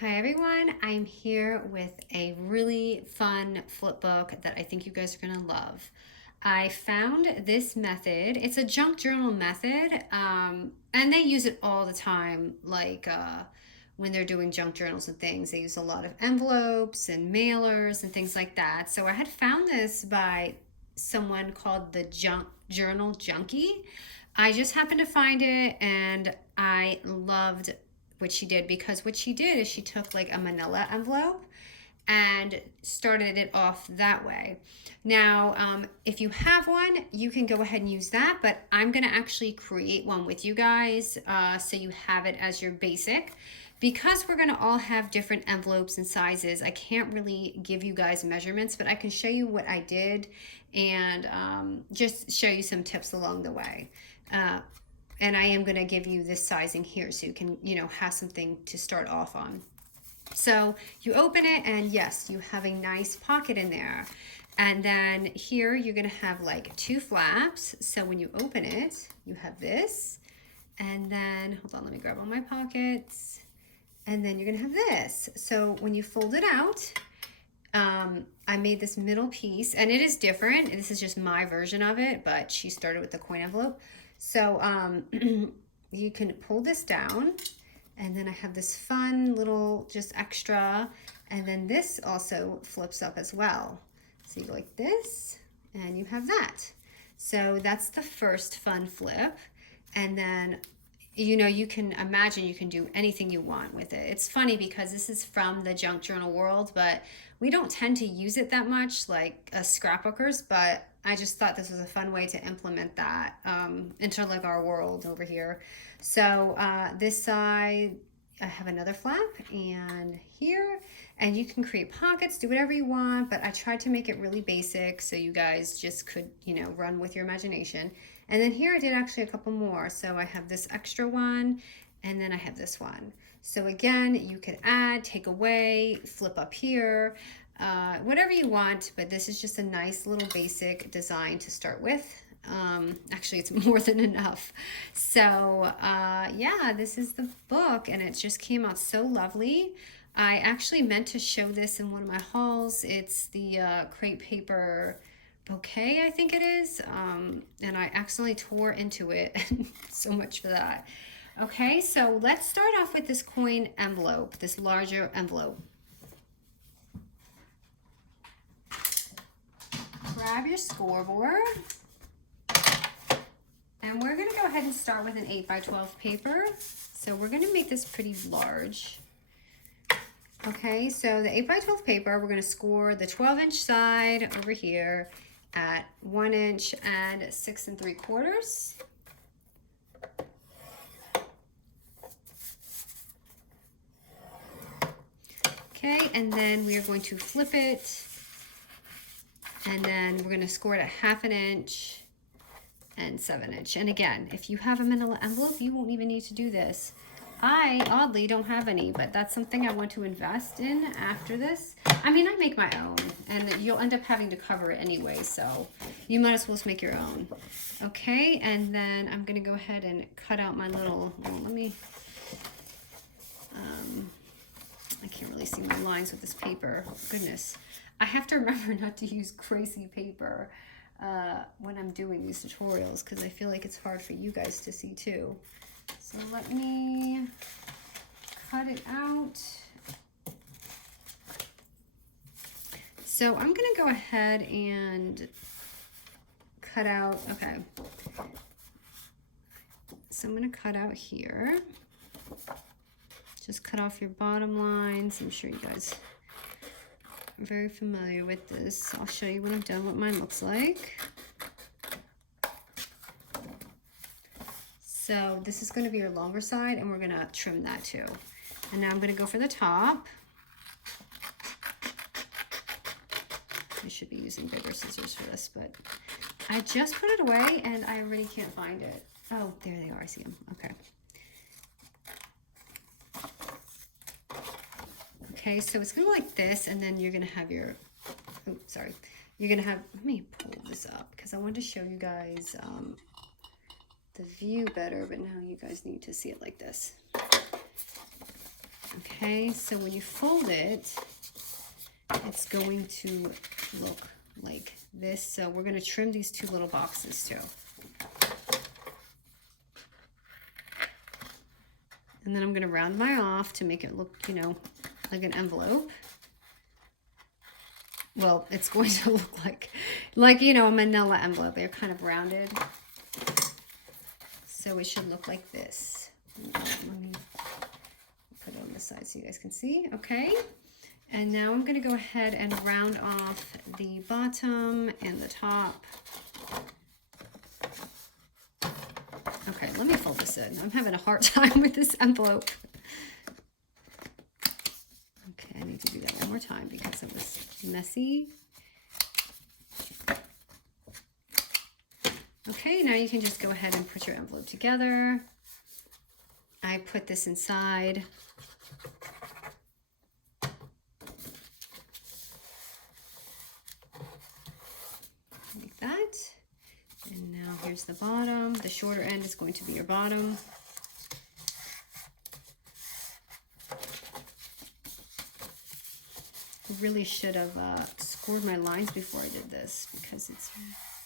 Hi everyone, I'm here with a really fun flip book that I think you guys are going to love. I found this method. It's a junk journal method, and they use it all the time, like when they're doing junk journals and things. They use a lot of envelopes and mailers and things like that. So I had found this by someone called the Junk Journal Junkie. I just happened to find it and I loved what she did, because what she did is she took like a manila envelope and started it off that way. Now, if you have one, you can go ahead and use that, but I'm going to actually create one with you guys so you have it as your basic. Because we're going to all have different envelopes and sizes, I can't really give you guys measurements, but I can show you what I did and just show you some tips along the way. And I am going to give you this sizing here so you can, have something to start off on. So you open it and yes, you have a nice pocket in there. And then here you're going to have like two flaps. So when you open it, you have this. And then, hold on, let me grab all my pockets. And then you're going to have this. So when you fold it out, I made this middle piece, and it is different. This is just my version of it, but she started with the coin envelope. So you can pull this down, and then I have this fun little just extra, and then this also flips up as well. So you go like this, and you have that. So that's the first fun flip. And then, you can imagine you can do anything you want with it. It's funny because this is from the junk journal world, but we don't tend to use it that much like scrapbookers, but I just thought this was a fun way to implement that into like our world over here. So this side, I have another flap, and here, and you can create pockets, do whatever you want, but I tried to make it really basic so you guys just could, run with your imagination. And then here I did actually a couple more. So I have this extra one, and then I have this one. So again, you could add, take away, flip up here, whatever you want, but this is just a nice little basic design to start with. Actually, it's more than enough. So yeah, this is the book, and it just came out so lovely. I actually meant to show this in one of my hauls. It's the crepe paper bouquet, I think it is, and I accidentally tore into it. So much for that. Okay, so let's start off with this coin envelope, this larger envelope. Grab your scoreboard, and we're going to go ahead and start with an 8x12 paper. So we're going to make this pretty large. Okay, so the 8x12 paper, we're going to score the 12-inch side over here at 1 inch and 6 3/4. Okay, and then we are going to flip it, and then we're going to score it at 1/2 inch and 7 inch. And again, if you have a manila envelope, you won't even need to do this. I oddly don't have any, but that's something I want to invest in after this. I mean, I make my own, and you'll end up having to cover it anyway, so you might as well just make your own. Okay, and then I'm gonna go ahead and cut out my little, let me, I can't really see my lines with this paper. Oh, goodness. I have to remember not to use crazy paper when I'm doing these tutorials, because I feel like it's hard for you guys to see too. So let me cut it out. So I'm gonna go ahead and cut out, okay. So I'm gonna cut out here. Just cut off your bottom lines. I'm sure you guys are very familiar with this. I'll show you when I'm done what mine looks like. So this is going to be your longer side, and we're going to trim that too. And now I'm going to go for the top. I should be using bigger scissors for this, but I just put it away and I already can't find it. Oh, there they are. I see them. Okay. Okay, so it's going to go like this, and then you're going to have your, oh, sorry. You're going to have, let me pull this up because I wanted to show you guys the view better, but now you guys need to see it like this. Okay, so when you fold it, it's going to look like this. So we're going to trim these two little boxes too. And then I'm going to round mine off to make it look, you know, like an envelope. Well, it's going to look like, you know, a manila envelope. They're kind of rounded. So it should look like this. Let me put it on this side so you guys can see. Okay. And now I'm going to go ahead and round off the bottom and the top. Okay, let me fold this in. I'm having a hard time with this envelope. Okay, I need to do that one more time because it was messy. Okay, now you can just go ahead and put your envelope together. I put this inside. Like that. And now here's the bottom. The shorter end is going to be your bottom. I really should have scored my lines before I did this because it's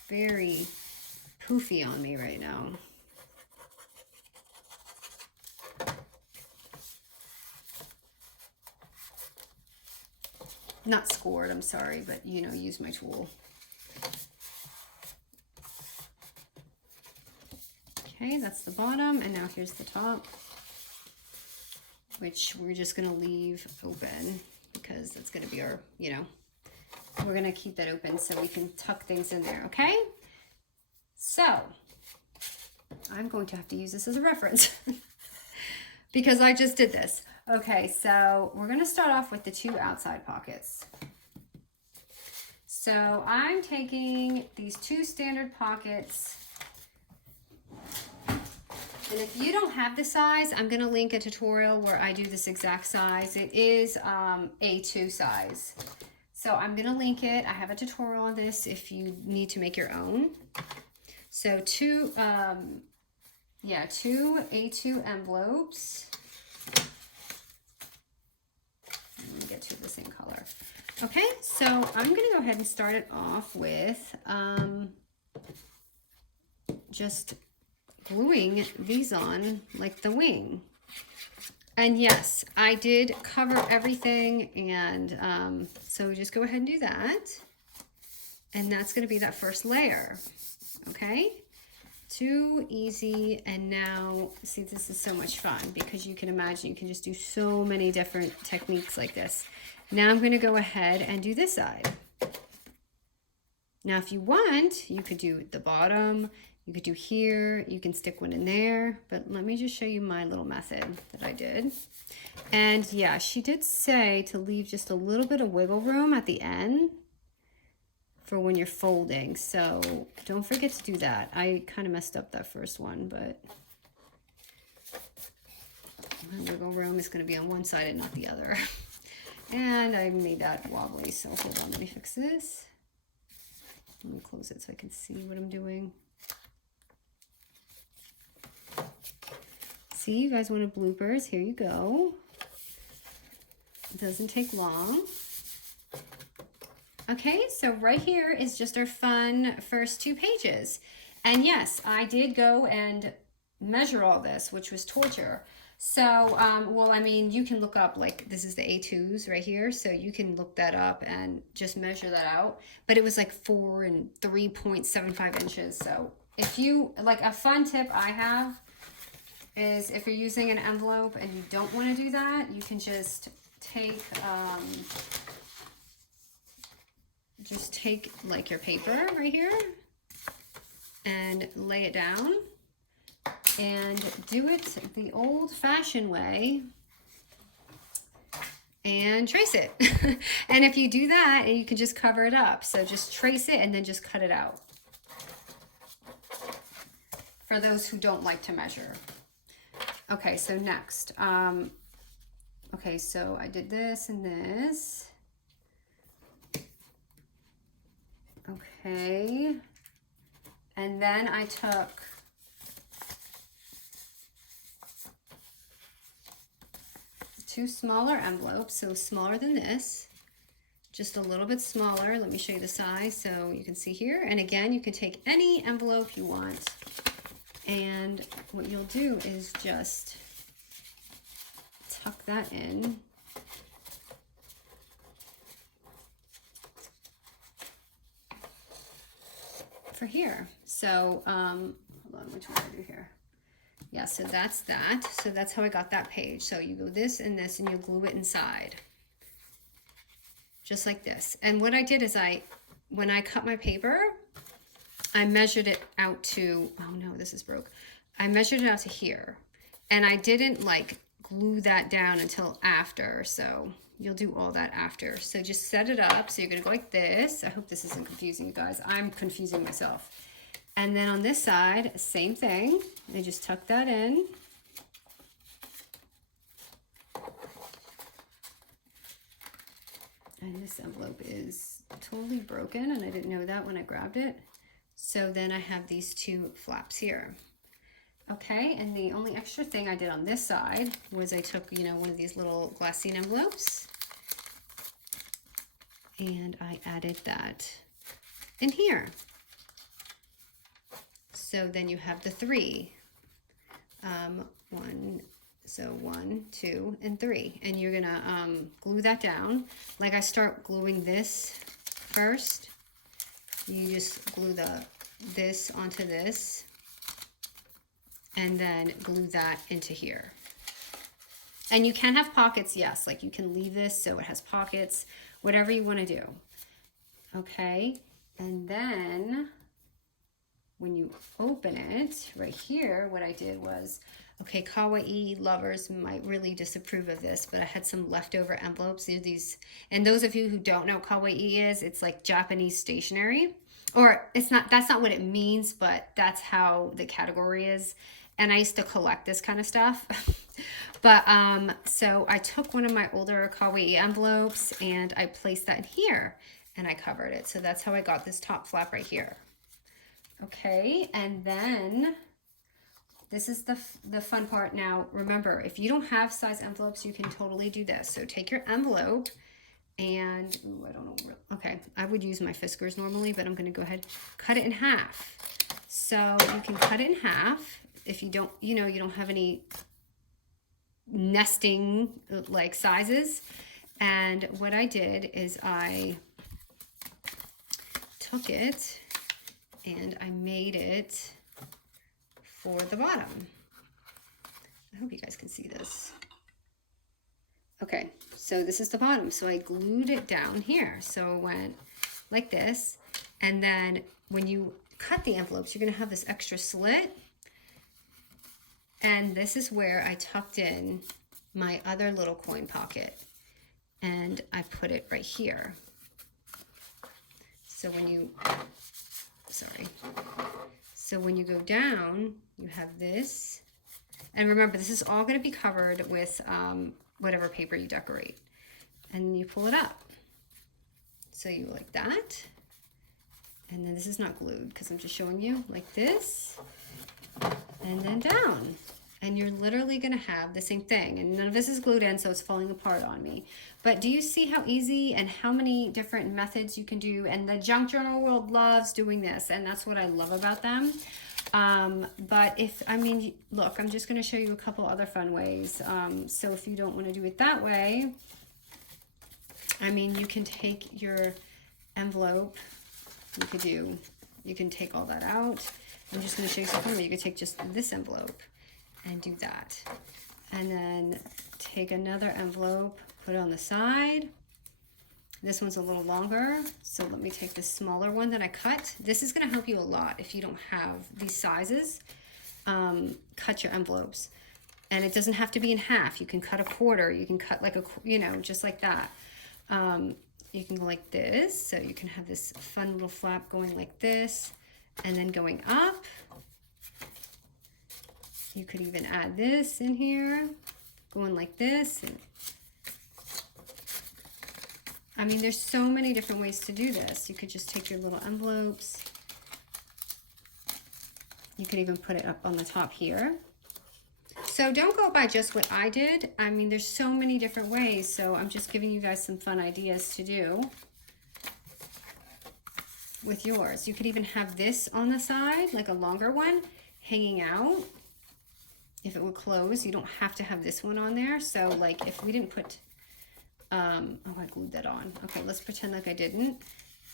very poofy on me right now. Not scored, I'm sorry, but you know, use my tool. Okay, that's the bottom, and now here's the top, which we're just gonna leave open because that's gonna be our, you know, we're gonna keep that open so we can tuck things in there, okay? So, I'm going to have to use this as a reference because I just did this. Okay, so we're gonna start off with the two outside pockets. So I'm taking these two standard pockets, and if you don't have the size, I'm gonna link a tutorial where I do this exact size. It is A2 size. So I'm gonna link it. I have a tutorial on this if you need to make your own. So two A2 envelopes. Let me get to the same color. Okay, so I'm gonna go ahead and start it off with just gluing these on like the wing. And yes, I did cover everything, and so just go ahead and do that. And that's gonna be that first layer, okay? Too easy. And now, see, this is so much fun because you can imagine you can just do so many different techniques like this. Now I'm going to go ahead and do this side. Now, if you want, you could do the bottom, you could do here, you can stick one in there, but let me just show you my little method that I did. And yeah, she did say to leave just a little bit of wiggle room at the end for when you're folding, so don't forget to do that. I kind of messed up that first one, but my wiggle room is going to be on one side and not the other. And I made that wobbly, so hold on, let me fix this. Let me close it so I can see what I'm doing. See, you guys wanted bloopers, here you go. It doesn't take long. Okay, so right here is just our fun first 2 pages. And yes, I did go and measure all this, which was torture. So, well, I mean, you can look up, like, this is the A2s right here, so you can look that up and just measure that out. But it was like 4 and 3.75 inches. So if you, like, a fun tip I have is if you're using an envelope and you don't want to do that, you can just take like your paper right here and lay it down and do it the old-fashioned way and trace it. And if you do that, you can just cover it up. So just trace it and then just cut it out for those who don't like to measure. Okay, so next, okay, so I did this and this. Okay, and then I took 2 smaller envelopes, so smaller than this, just a little bit smaller. Let me show you the size so you can see here. And again, you can take any envelope you want, and what you'll do is just tuck that in. For here. So, hold on, which one do I do here? Yeah, so that's that. So that's how I got that page. So you go this and this, and you glue it inside. Just like this. And what I did is when I cut my paper, I measured it out to, oh no, this is broke. I measured it out to here. And I didn't like glue that down until after. So you'll do all that after. So just set it up. So you're gonna go like this. I hope this isn't confusing, you guys. I'm confusing myself. And then on this side, same thing. I just tuck that in. And this envelope is totally broken, and I didn't know that when I grabbed it. So then I have these 2 flaps here. Okay, and the only extra thing I did on this side was I took, you know, one of these little Glassine envelopes, and I added that in here. So then you have the 3. 1, 2, and 3. And you're gonna glue that down. Like I start gluing this first. You just glue this onto this, and then glue that into here. And you can have pockets, yes, like you can leave this so it has pockets, whatever you want to do. Okay, and then when you open it right here, what I did was, okay, kawaii lovers might really disapprove of this, but I had some leftover envelopes. These, and those of you who don't know what kawaii is, it's like Japanese stationery, or it's not, that's not what it means, but that's how the category is. And I used to collect this kind of stuff. But so I took one of my older kawaii envelopes and I placed that in here and I covered it. So that's how I got this top flap right here. Okay, and then this is the fun part. Now, remember, if you don't have size envelopes, you can totally do this. So take your envelope and, ooh, I don't know, okay, I would use my Fiskars normally, but I'm gonna go ahead, cut it in half. So you can cut it in half if you don't, you know, you don't have any nesting like sizes. And what I did is I took it and I made it for the bottom. I hope you guys can see this. Okay, so this is the bottom. So I glued it down here. So it went like this. And then when you cut the envelopes, you're gonna have this extra slit. And this is where I tucked in my other little coin pocket. And I put it right here. So when you, sorry. So when you go down, you have this. And remember, this is all gonna be covered with whatever paper you decorate. And you pull it up. So you go like that. And then this is not glued because I'm just showing you like this. And then down. And you're literally gonna have the same thing. And none of this is glued in, so it's falling apart on me. But do you see how easy and how many different methods you can do? And the junk journal world loves doing this, and that's what I love about them. But if, I mean, look, I'm just gonna show you a couple other fun ways. So if you don't wanna do it that way, I mean, you can take your envelope, you can take all that out. I'm just gonna show you something where you can take just this envelope and do that. And then take another envelope, put it on the side. This one's a little longer, so let me take this smaller one that I cut. This is gonna help you a lot if you don't have these sizes. Cut your envelopes. And it doesn't have to be in half. You can cut a quarter, you can cut like a, you know, just like that. You can go like this, so you can have this fun little flap going like this, and then going up. You could even add this in here, going like this. And I mean, there's so many different ways to do this. You could just take your little envelopes. You could even put it up on the top here. So So don't go by just what I did. I mean, there's so many different ways, so I'm just giving you guys some fun ideas to do with yours. You could even have this on the side, like a longer one, hanging out. If it would close, you don't have to have this one on there. So like if we didn't put, oh, I glued that on. Okay, let's pretend like I didn't.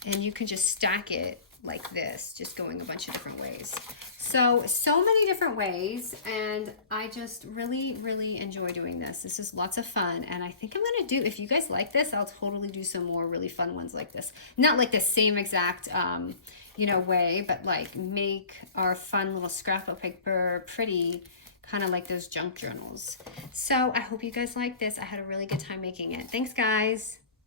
And you can just stack it like this, just going a bunch of different ways. So many different ways, and I just really, really enjoy doing this. This is lots of fun, and I think I'm gonna do, if you guys like this, I'll totally do some more really fun ones like this. Not like the same exact, you know, way, but like make our fun little scrapbook paper pretty, kind of like those junk journals. So I hope you guys like this. I had a really good time making it. Thanks, guys.